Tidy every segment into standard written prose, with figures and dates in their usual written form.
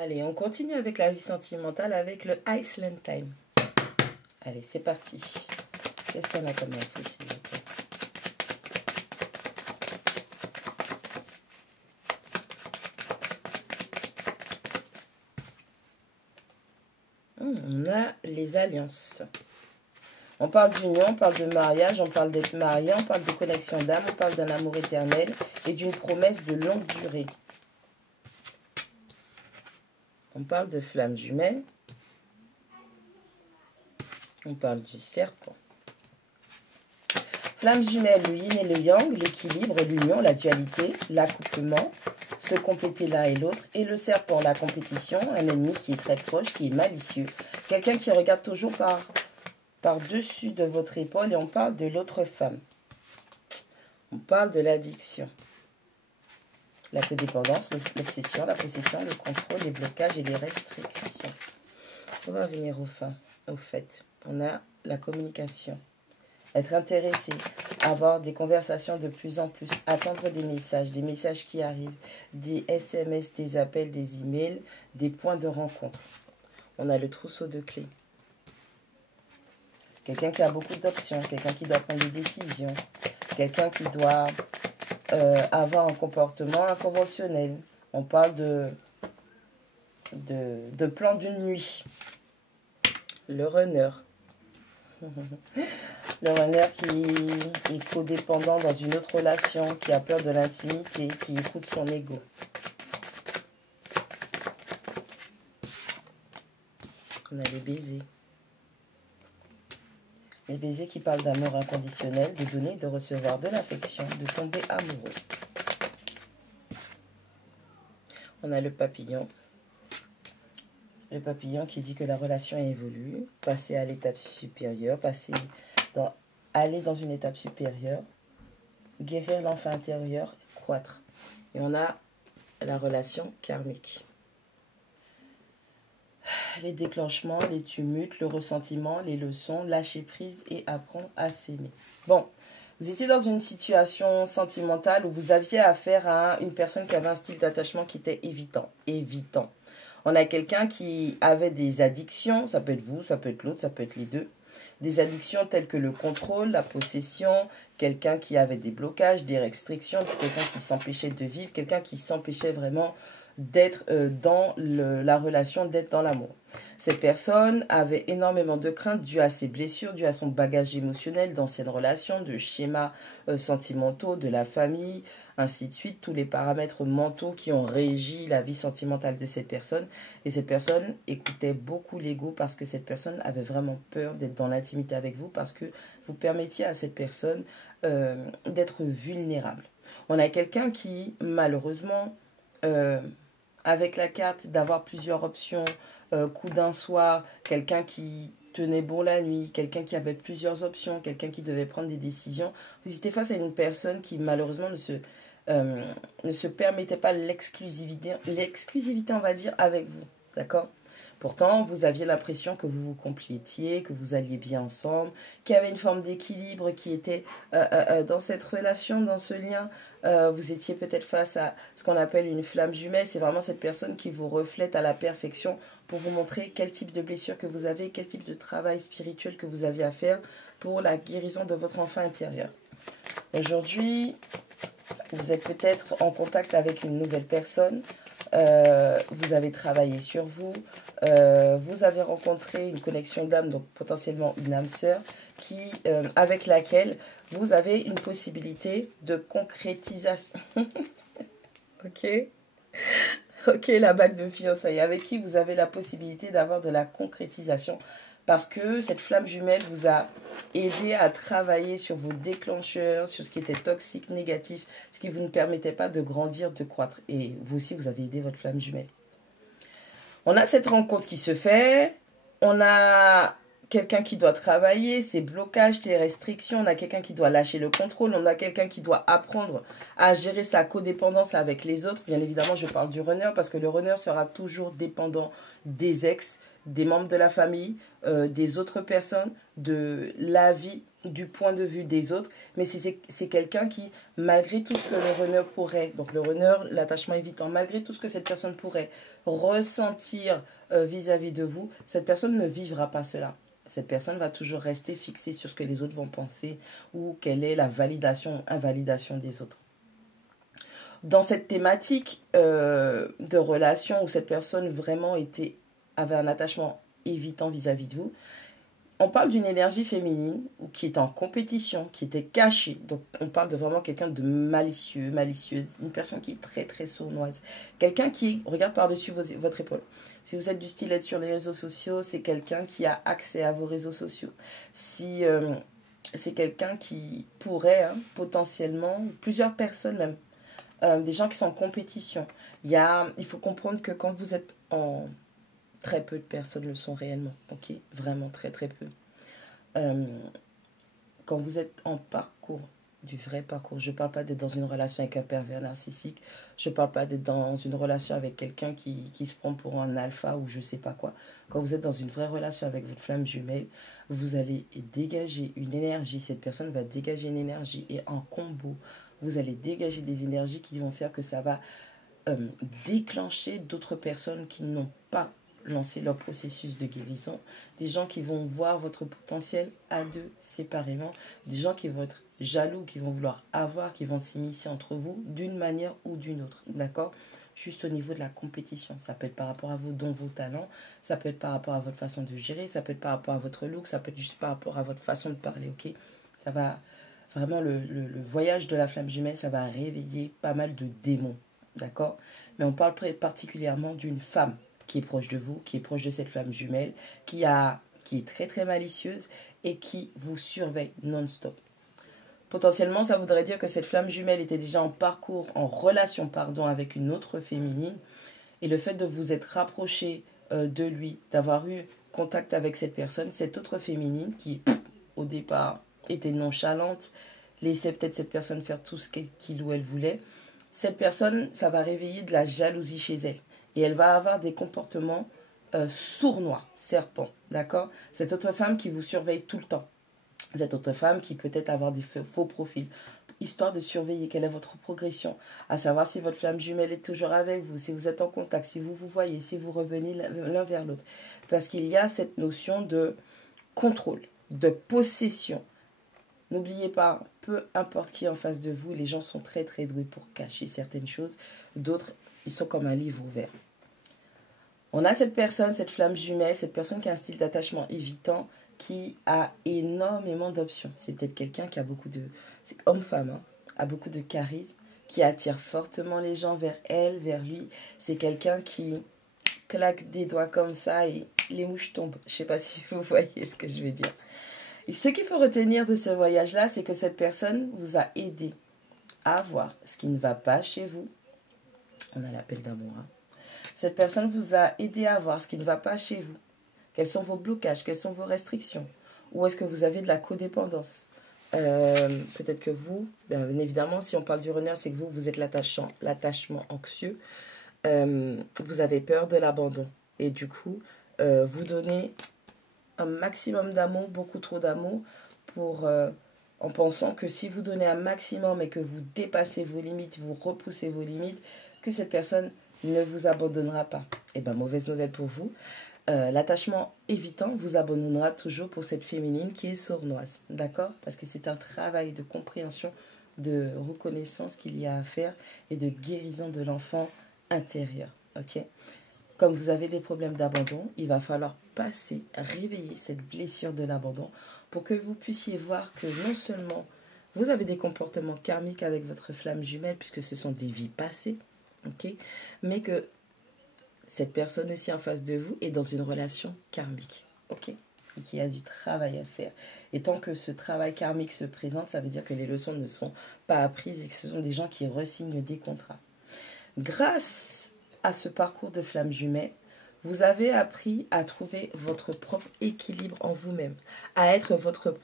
Allez, on continue avec la vie sentimentale avec le Iceland Time. Allez, c'est parti. Qu'est-ce qu'on a comme info, s'il vous plaît? On a les alliances. On parle d'union, on parle de mariage, on parle d'être marié, on parle de connexion d'âme, on parle d'un amour éternel et d'une promesse de longue durée. On parle de flammes jumelles. On parle du serpent. Flammes jumelles, le yin et le yang, l'équilibre, l'union, la dualité, l'accouplement, se compléter l'un et l'autre. Et le serpent, la compétition, un ennemi qui est très proche, qui est malicieux. Quelqu'un qui regarde toujours par-dessus de votre épaule et on parle de l'autre femme. On parle de l'addiction. La codépendance, l'obsession, la possession, le contrôle, les blocages et les restrictions. On va venir au fait. On a la communication. Être intéressé, avoir des conversations de plus en plus, attendre des messages qui arrivent, des SMS, des appels, des emails, des points de rencontre. On a le trousseau de clés. Quelqu'un qui a beaucoup d'options, quelqu'un qui doit prendre des décisions, quelqu'un qui doit avoir un comportement inconventionnel. On parle de plan d'une nuit. Le runner. Le runner qui est codépendant dans une autre relation, qui a peur de l'intimité, qui écoute son ego. On a les baisers. Les baisers qui parlent d'amour inconditionnel, de donner, de recevoir de l'affection, de tomber amoureux. On a le papillon. Le papillon qui dit que la relation évolue, passer à l'étape supérieure, aller dans une étape supérieure, guérir l'enfant intérieur, croître. Et on a la relation karmique. Les déclenchements, les tumultes, le ressentiment, les leçons, lâcher prise et apprendre à s'aimer. Bon, vous étiez dans une situation sentimentale où vous aviez affaire à une personne qui avait un style d'attachement qui était évitant. On a quelqu'un qui avait des addictions, ça peut être vous, ça peut être l'autre, ça peut être les deux. Des addictions telles que le contrôle, la possession, quelqu'un qui avait des blocages, des restrictions, quelqu'un qui s'empêchait de vivre, quelqu'un qui s'empêchait vraiment d'être dans la relation, d'être dans l'amour. Cette personne avait énormément de craintes dues à ses blessures, dues à son bagage émotionnel d'anciennes relations, de schémas sentimentaux, de la famille, ainsi de suite, tous les paramètres mentaux qui ont régi la vie sentimentale de cette personne. Et cette personne écoutait beaucoup l'ego parce que cette personne avait vraiment peur d'être dans l'intimité avec vous parce que vous permettiez à cette personne d'être vulnérable. On a quelqu'un qui, malheureusement, avec la carte d'avoir plusieurs options, coup d'un soir, quelqu'un qui tenait bon la nuit, quelqu'un qui avait plusieurs options, quelqu'un qui devait prendre des décisions. Vous étiez face à une personne qui malheureusement ne se permettait pas l'exclusivité, on va dire, avec vous, d'accord? Pourtant, vous aviez l'impression que vous vous complétiez, que vous alliez bien ensemble, qu'il y avait une forme d'équilibre qui était dans cette relation, dans ce lien. Vous étiez peut-être face à ce qu'on appelle une flamme jumelle. C'est vraiment cette personne qui vous reflète à la perfection pour vous montrer quel type de blessure que vous avez, quel type de travail spirituel que vous avez à faire pour la guérison de votre enfant intérieur. Aujourd'hui, vous êtes peut-être en contact avec une nouvelle personne. Vous avez travaillé sur vous, vous avez rencontré une connexion d'âme, donc potentiellement une âme sœur, avec laquelle vous avez une possibilité de concrétisation. Ok, la bague de fiançailles, avec qui vous avez la possibilité d'avoir de la concrétisation. Parce que cette flamme jumelle vous a aidé à travailler sur vos déclencheurs, sur ce qui était toxique, négatif, ce qui vous ne permettait pas de grandir, de croître. Et vous aussi, vous avez aidé votre flamme jumelle. On a cette rencontre qui se fait. On a quelqu'un qui doit travailler, ses blocages, ses restrictions. On a quelqu'un qui doit lâcher le contrôle. On a quelqu'un qui doit apprendre à gérer sa codépendance avec les autres. Bien évidemment, je parle du runner parce que le runner sera toujours dépendant des ex, des membres de la famille, des autres personnes, de la vie du point de vue des autres, mais c'est quelqu'un qui, malgré tout ce que le runner pourrait, donc le runner, l'attachement évitant, malgré tout ce que cette personne pourrait ressentir vis-à-vis de vous, cette personne ne vivra pas cela. Cette personne va toujours rester fixée sur ce que les autres vont penser ou quelle est la validation, invalidation des autres. Dans cette thématique de relation où cette personne vraiment avait un attachement évitant vis-à-vis de vous, on parle d'une énergie féminine ou qui est en compétition, qui était cachée. Donc, on parle de vraiment quelqu'un de malicieux, malicieuse, une personne qui est très, très sournoise. Quelqu'un qui regarde par-dessus votre épaule. Si vous êtes du style être sur les réseaux sociaux, c'est quelqu'un qui a accès à vos réseaux sociaux. Si c'est quelqu'un qui pourrait potentiellement, plusieurs personnes même, des gens qui sont en compétition. Il faut comprendre que quand vous êtes en... Très peu de personnes le sont réellement, ok? Vraiment très très peu. Quand vous êtes en parcours, du vrai parcours, je ne parle pas d'être dans une relation avec un pervers narcissique, je ne parle pas d'être dans une relation avec quelqu'un qui se prend pour un alpha ou je ne sais pas quoi. Quand vous êtes dans une vraie relation avec votre flamme jumelle, vous allez dégager une énergie, cette personne va dégager une énergie et en combo, vous allez dégager des énergies qui vont faire que ça va déclencher d'autres personnes qui n'ont pas lancer leur processus de guérison, des gens qui vont voir votre potentiel à deux séparément, des gens qui vont être jaloux, qui vont vouloir avoir, qui vont s'immiscer entre vous d'une manière ou d'une autre, d'accord? Juste au niveau de la compétition, ça peut être par rapport à vos dons, vos talents, ça peut être par rapport à votre façon de gérer, ça peut être par rapport à votre look, ça peut être juste par rapport à votre façon de parler, ok? Ça va vraiment, le voyage de la flamme jumelle, ça va réveiller pas mal de démons, d'accord? Mais on parle particulièrement d'une femme qui est proche de vous, qui est proche de cette flamme jumelle, qui est très très malicieuse et qui vous surveille non-stop. Potentiellement, ça voudrait dire que cette flamme jumelle était déjà en relation, avec une autre féminine. Et le fait de vous être rapproché de lui, d'avoir eu contact avec cette personne, cette autre féminine qui, au départ, était nonchalante, laissait peut-être cette personne faire tout ce qu'il ou elle voulait. Cette personne, ça va réveiller de la jalousie chez elle. Et elle va avoir des comportements sournois, serpents, d'accord? Cette autre femme qui vous surveille tout le temps. Cette autre femme qui peut-être avoir des faux profils, histoire de surveiller quelle est votre progression, à savoir si votre flamme jumelle est toujours avec vous, si vous êtes en contact, si vous vous voyez, si vous revenez l'un vers l'autre. Parce qu'il y a cette notion de contrôle, de possession. N'oubliez pas, peu importe qui est en face de vous, les gens sont très très doués pour cacher certaines choses. D'autres, ils sont comme un livre ouvert. On a cette personne, cette flamme jumelle, cette personne qui a un style d'attachement évitant, qui a énormément d'options. C'est peut-être quelqu'un qui a beaucoup de... C'est homme-femme, hein, a beaucoup de charisme, qui attire fortement les gens vers elle, vers lui. C'est quelqu'un qui claque des doigts comme ça et les mouches tombent. Je ne sais pas si vous voyez ce que je veux dire. Et ce qu'il faut retenir de ce voyage-là, c'est que cette personne vous a aidé à voir ce qui ne va pas chez vous. On a l'appel d'amour, hein. Cette personne vous a aidé à voir ce qui ne va pas chez vous. Quels sont vos blocages, quelles sont vos restrictions? Où est-ce que vous avez de la codépendance? Peut-être que vous, bien évidemment, si on parle du runner, c'est que vous êtes l'attachement anxieux. Vous avez peur de l'abandon. Et du coup, vous donnez un maximum d'amour, beaucoup trop d'amour, en pensant que si vous donnez un maximum et que vous dépassez vos limites, vous repoussez vos limites, que cette personne ne vous abandonnera pas. Et bien, mauvaise nouvelle pour vous. L'attachement évitant vous abandonnera toujours pour cette féminine qui est sournoise. D'accord? Parce que c'est un travail de compréhension, de reconnaissance qu'il y a à faire et de guérison de l'enfant intérieur. Ok? Comme vous avez des problèmes d'abandon, il va falloir réveiller cette blessure de l'abandon pour que vous puissiez voir que non seulement vous avez des comportements karmiques avec votre flamme jumelle, puisque ce sont des vies passées, ok, mais que cette personne aussi en face de vous est dans une relation karmique, ok, et qu'il y a du travail à faire. Et tant que ce travail karmique se présente, ça veut dire que les leçons ne sont pas apprises et que ce sont des gens qui re-signent des contrats. Grâce à ce parcours de flamme jumelle, vous avez appris à trouver votre propre équilibre en vous-même, à être votre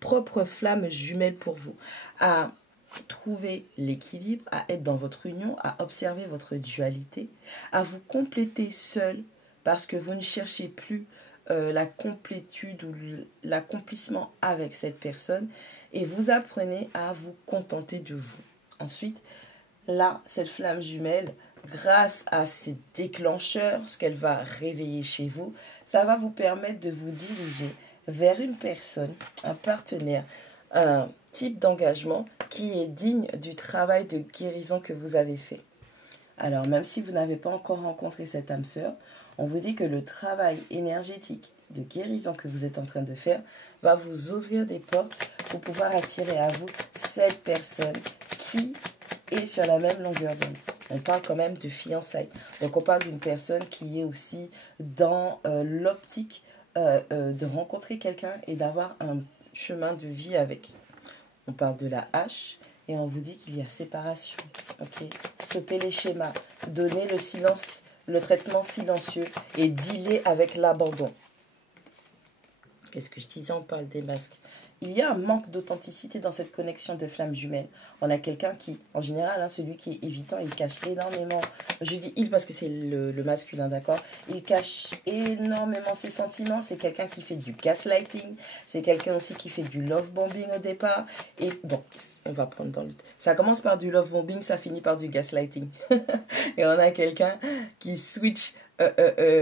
propre flamme jumelle pour vous, à trouver l'équilibre, à être dans votre union, à observer votre dualité, à vous compléter seul parce que vous ne cherchez plus la complétude ou l'accomplissement avec cette personne et vous apprenez à vous contenter de vous. Ensuite, là, cette flamme jumelle, grâce à ces déclencheurs, ce qu'elle va réveiller chez vous, ça va vous permettre de vous diriger vers une personne, un partenaire, un type d'engagement qui est digne du travail de guérison que vous avez fait. Alors, même si vous n'avez pas encore rencontré cette âme sœur, on vous dit que le travail énergétique de guérison que vous êtes en train de faire va vous ouvrir des portes pour pouvoir attirer à vous cette personne qui est sur la même longueur d'onde. On parle quand même de fiançailles. Donc, on parle d'une personne qui est aussi dans l'optique de rencontrer quelqu'un et d'avoir un chemin de vie avec. On parle de la hache et on vous dit qu'il y a séparation. Ok, stopper les schémas, donner le silence, le traitement silencieux et dealer avec l'abandon. Qu'est-ce que je disais? On parle des masques. Il y a un manque d'authenticité dans cette connexion de flammes jumelles. On a quelqu'un qui, en général, hein, celui qui est évitant, il cache énormément. Je dis il parce que c'est le masculin, d'accord? Il cache énormément ses sentiments. C'est quelqu'un qui fait du gaslighting. C'est quelqu'un aussi qui fait du love bombing au départ. Et bon, on va prendre dans le... Ça commence par du love bombing, ça finit par du gaslighting. Et on a quelqu'un qui switch...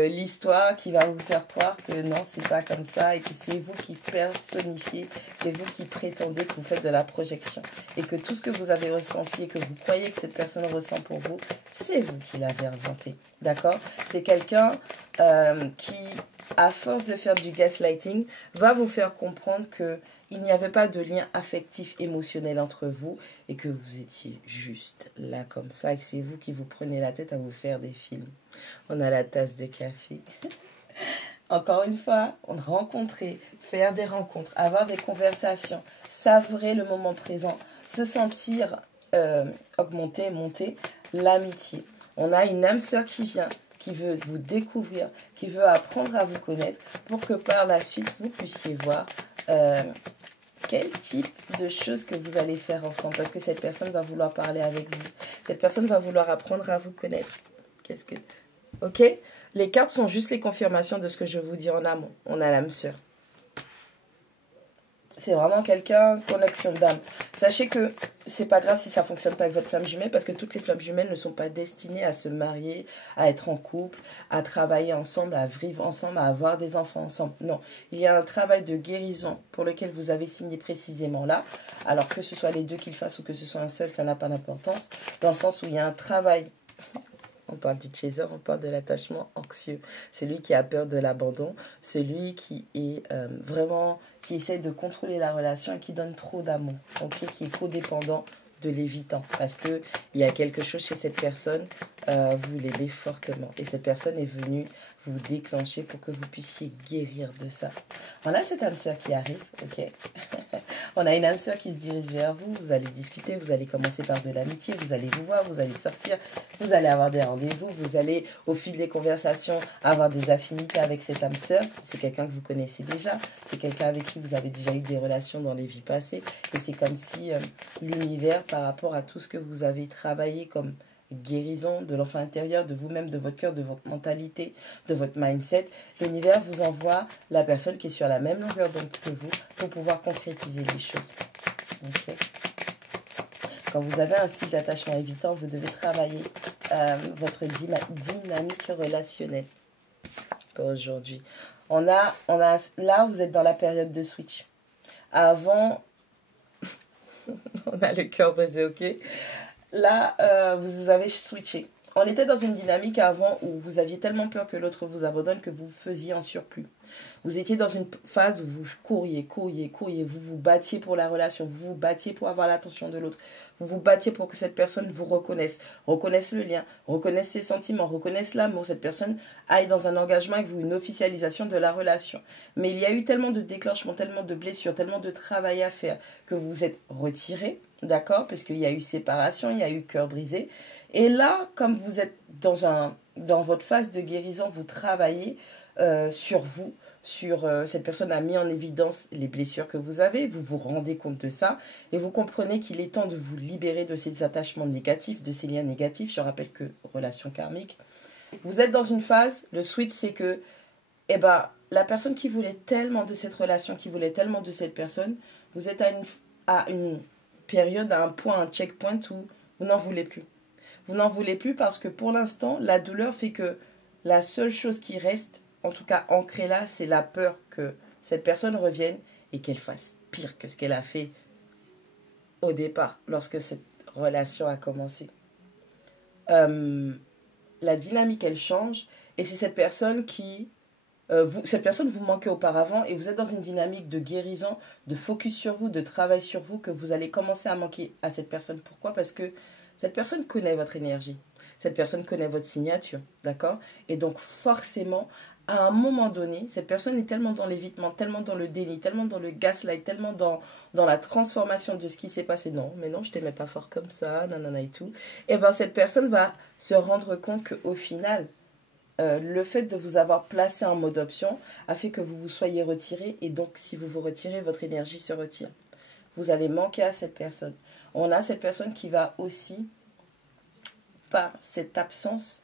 l'histoire qui va vous faire croire que non, c'est pas comme ça et que c'est vous qui personnifiez, c'est vous qui prétendez que vous faites de la projection et que tout ce que vous avez ressenti et que vous croyez que cette personne ressent pour vous, c'est vous qui l'avez inventé, d'accord? C'est quelqu'un qui, à force de faire du gaslighting, va vous faire comprendre que il n'y avait pas de lien affectif, émotionnel entre vous et que vous étiez juste là comme ça et que c'est vous qui vous prenez la tête à vous faire des films. On a la tasse de café. Encore une fois, on rencontrer, faire des rencontres, avoir des conversations, savourer le moment présent, se sentir augmenter, monter l'amitié. On a une âme sœur qui vient, qui veut vous découvrir, qui veut apprendre à vous connaître pour que par la suite, vous puissiez voir quel type de choses que vous allez faire ensemble. Parce que cette personne va vouloir parler avec vous. Cette personne va vouloir apprendre à vous connaître. Qu'est-ce que... Ok? Les cartes sont juste les confirmations de ce que je vous dis en amont. On a l'âme sœur. C'est vraiment quelqu'un, connexion d'âme. Sachez que c'est pas grave si ça fonctionne pas avec votre flamme jumelle parce que toutes les flammes jumelles ne sont pas destinées à se marier, à être en couple, à travailler ensemble, à vivre ensemble, à avoir des enfants ensemble. Non, il y a un travail de guérison pour lequel vous avez signé précisément là. Alors que ce soit les deux qui le fassent ou que ce soit un seul, ça n'a pas d'importance. Dans le sens où il y a un travail... On parle du chaser, on parle de l'attachement anxieux. Celui qui a peur de l'abandon, celui qui est vraiment, qui essaie de contrôler la relation et qui donne trop d'amour, okay, qui est codépendant de l'évitant. Parce qu'il y a quelque chose chez cette personne, vous l'aimez fortement. Et cette personne est venue vous déclencher pour que vous puissiez guérir de ça. On a cette âme sœur qui arrive, ok. On a une âme sœur qui se dirige vers vous, vous allez discuter, vous allez commencer par de l'amitié, vous allez vous voir, vous allez sortir, vous allez avoir des rendez-vous, vous allez au fil des conversations avoir des affinités avec cette âme sœur. C'est quelqu'un que vous connaissez déjà, c'est quelqu'un avec qui vous avez déjà eu des relations dans les vies passées. Et c'est comme si l'univers, par rapport à tout ce que vous avez travaillé comme guérison de l'enfant intérieur, de vous-même, de votre cœur, de votre mentalité, de votre mindset, l'univers vous envoie la personne qui est sur la même longueur d'onde que vous pour pouvoir concrétiser les choses. Okay. Quand vous avez un style d'attachement évitant, vous devez travailler votre dynamique relationnelle. Pour aujourd'hui. On a, là, vous êtes dans la période de switch. Avant, on a le cœur brisé, ok? Là, vous avez switché. On était dans une dynamique avant où vous aviez tellement peur que l'autre vous abandonne que vous faisiez en surplus. Vous étiez dans une phase où vous couriez, vous vous battiez pour la relation, vous vous battiez pour avoir l'attention de l'autre, vous vous battiez pour que cette personne vous reconnaisse le lien, reconnaisse ses sentiments, reconnaisse l'amour, cette personne aille dans un engagement avec vous, une officialisation de la relation. Mais il y a eu tellement de déclenchements, tellement de blessures, tellement de travail à faire que vous vous êtes retiré, d'accord, parce qu'il y a eu séparation, il y a eu cœur brisé. Et là, comme vous êtes dans votre phase de guérison, vous travaillez sur vous, cette personne a mis en évidence les blessures que vous avez, vous vous rendez compte de ça et vous comprenez qu'il est temps de vous libérer de ces attachements négatifs, de ces liens négatifs. Je rappelle que relation karmique. Vous êtes dans une phase, le switch c'est que la personne qui voulait tellement de cette relation, qui voulait tellement de cette personne, vous êtes à une période, à un point, un checkpoint où vous n'en voulez plus. Vous n'en voulez plus parce que pour l'instant, la douleur fait que la seule chose qui reste, en tout cas ancrée là, c'est la peur que cette personne revienne et qu'elle fasse pire que ce qu'elle a fait au départ, lorsque cette relation a commencé. La dynamique, elle change et c'est cette personne qui... cette personne vous manquait auparavant et vous êtes dans une dynamique de guérison, de focus sur vous, de travail sur vous, que vous allez commencer à manquer à cette personne. Pourquoi? Parce que cette personne connaît votre énergie. Cette personne connaît votre signature, d'accord? Et donc forcément, à un moment donné, cette personne est tellement dans l'évitement, tellement dans le déni, tellement dans le gaslight, tellement dans la transformation de ce qui s'est passé. Non, mais non, je t'aimais pas fort comme ça, nanana et tout. Et bien cette personne va se rendre compte qu'au final, le fait de vous avoir placé en mode option a fait que vous vous soyez retiré. Et donc, si vous vous retirez, votre énergie se retire. Vous allez manquer à cette personne. On a cette personne qui va aussi, par cette absence,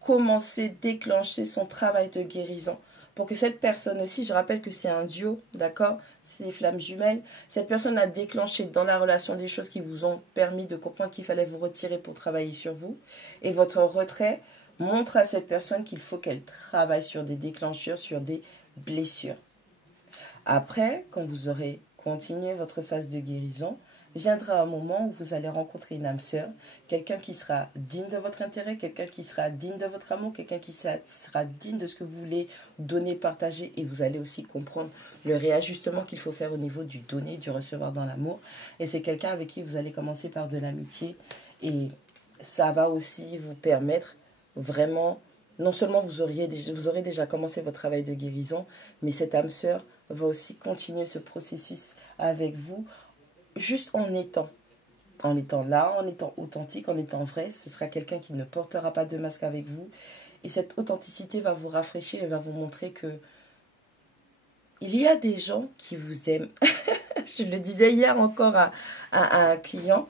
commencer, déclencher son travail de guérison. Pour que cette personne aussi, je rappelle que c'est un duo, d'accord? C'est des flammes jumelles. Cette personne a déclenché dans la relation des choses qui vous ont permis de comprendre qu'il fallait vous retirer pour travailler sur vous. Et votre retrait montre à cette personne qu'il faut qu'elle travaille sur des déclencheurs, sur des blessures. Après, quand vous aurez continué votre phase de guérison, viendra un moment où vous allez rencontrer une âme sœur, quelqu'un qui sera digne de votre intérêt, quelqu'un qui sera digne de votre amour, quelqu'un qui sera digne de ce que vous voulez donner, partager, et vous allez aussi comprendre le réajustement qu'il faut faire au niveau du donner, du recevoir dans l'amour. Et c'est quelqu'un avec qui vous allez commencer par de l'amitié, et ça va aussi vous permettre vraiment, non seulement vous aurez déjà commencé votre travail de guérison, mais cette âme sœur va aussi continuer ce processus avec vous, juste en étant là, en étant authentique, en étant vrai. Ce sera quelqu'un qui ne portera pas de masque avec vous. Et cette authenticité va vous rafraîchir et va vous montrer que il y a des gens qui vous aiment. Je le disais hier encore à un client,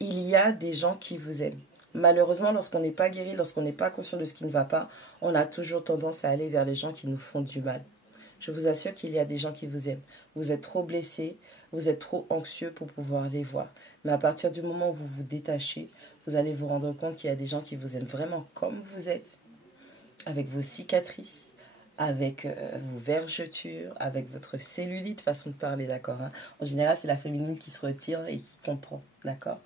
il y a des gens qui vous aiment. Malheureusement, lorsqu'on n'est pas guéri, lorsqu'on n'est pas conscient de ce qui ne va pas, on a toujours tendance à aller vers les gens qui nous font du mal. Je vous assure qu'il y a des gens qui vous aiment. Vous êtes trop blessé, vous êtes trop anxieux pour pouvoir les voir. Mais à partir du moment où vous vous détachez, vous allez vous rendre compte qu'il y a des gens qui vous aiment vraiment comme vous êtes, avec vos cicatrices, avec vos vergetures, avec votre cellulite, façon de parler, d'accord, hein. En général, c'est la féminine qui se retire et qui comprend, d'accord.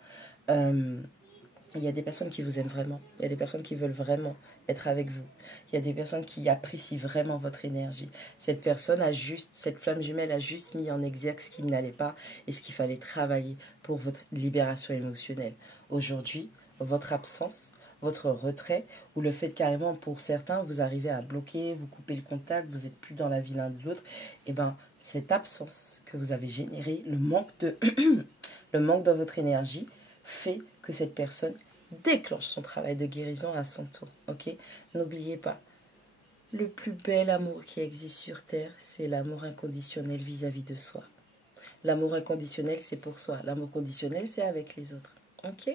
Il y a des personnes qui vous aiment vraiment. Il y a des personnes qui veulent vraiment être avec vous. Il y a des personnes qui apprécient vraiment votre énergie. Cette personne a juste, cette flamme jumelle a juste mis en exergue ce qui n'allait pas et ce qu'il fallait travailler pour votre libération émotionnelle. Aujourd'hui, votre absence, votre retrait ou le fait carrément pour certains, vous arrivez à bloquer, vous coupez le contact, vous n'êtes plus dans la vie l'un de l'autre, et bien cette absence que vous avez générée, le manque dans votre énergie fait que cette personne déclenche son travail de guérison à son tour. Ok? N'oubliez pas, le plus bel amour qui existe sur Terre, c'est l'amour inconditionnel vis-à-vis de soi. L'amour inconditionnel, c'est pour soi. L'amour conditionnel, c'est avec les autres. Ok?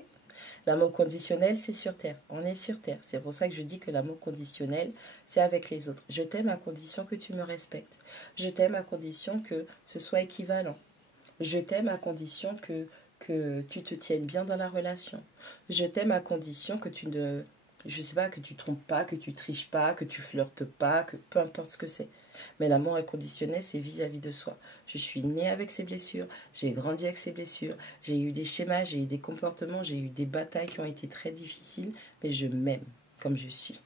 L'amour conditionnel, c'est sur Terre. On est sur Terre. C'est pour ça que je dis que l'amour conditionnel, c'est avec les autres. Je t'aime à condition que tu me respectes. Je t'aime à condition que ce soit équivalent. Je t'aime à condition que tu te tiennes bien dans la relation. Je t'aime à condition que tu ne... Je sais pas, que tu trompes pas, que tu triches pas, que tu flirtes pas, que peu importe ce que c'est. Mais l'amour inconditionnel, c'est vis-à-vis de soi. Je suis née avec ces blessures, j'ai grandi avec ces blessures, j'ai eu des schémas, j'ai eu des comportements, j'ai eu des batailles qui ont été très difficiles, mais je m'aime comme je suis.